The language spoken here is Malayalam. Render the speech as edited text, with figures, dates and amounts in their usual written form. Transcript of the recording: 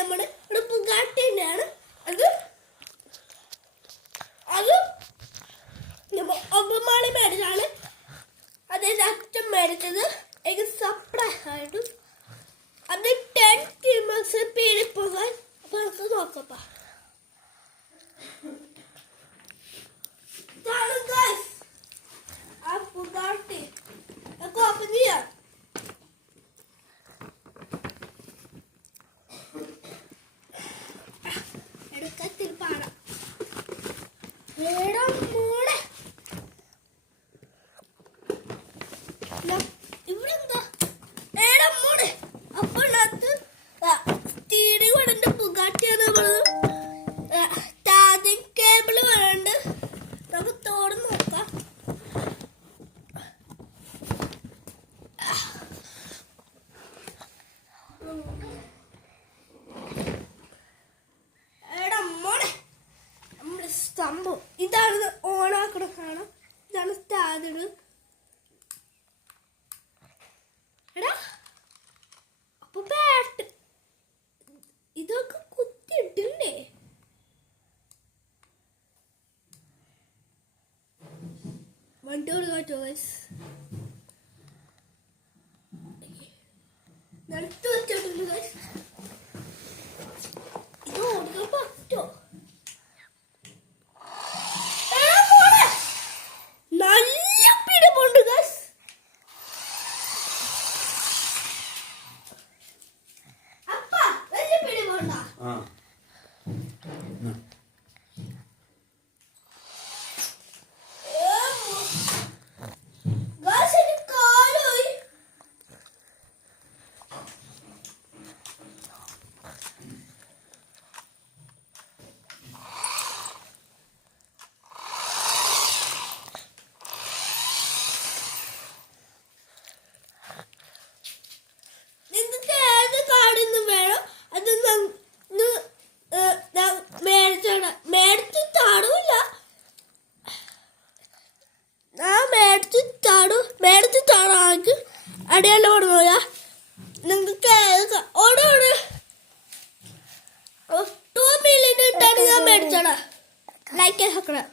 നമ്മുടെ ഒരു ബുഗാട്ടി തന്നെയാണ് അത്. അത് ഒമ്പമാളി മേടിച്ചാണ് അതായത് അച്ഛൻ മേടിച്ചത്. എനിക്ക് സർപ്രൈസ് ആയിട്ടും അത് 10 കിലോമീറ്റർ സ്പീഡിൽ പോകാൻ. അപ്പൊ നമുക്ക് നോക്കപ്പാ. ആ ബുഗാട്ടി നമുക്ക് ഓപ്പൺ ചെയ്യാം. എടുക്കത്തിൽ പാടാം. ഇവിടെ എന്താ ഏടമ്മൂടെ അപ്പൊ തീരെ വേണ്ട ബുഗാട്ടിയാണ് ചാർജിങ് കേബിള് വേണ്ട. നമുക്ക് തോട് നോക്കാം. ഏടമ്മോടെ നമ്മുടെ സംഭവം ഇതാണ്. ഓണാക്കണ കാണാം. ഇതാണ് ചാർജർ. എടാ അപ്പൊ ബാറ്റ് ഇതൊക്കെ കുത്തിയിട്ടില്ലേ? വണ്ടി കൊടുക്കാട്ടോ നിലത്ത് വെച്ചിട്ടുണ്ട് ഗൈസ്. ഇത് ഓടിക്കാൻ പറ്റോ? നല്ല പിടിപ്പുണ്ട് ഗൈസ്. അപ്പ വലിയ പിടിപ്പുണ്ട. അടിയല്ല കൊടുക്കുക നിങ്ങൾക്ക് 2 മില്യൺ ഇട്ടാണ് ഞാൻ മേടിച്ചോടാ. ലൈക്ക് ആക്കണം.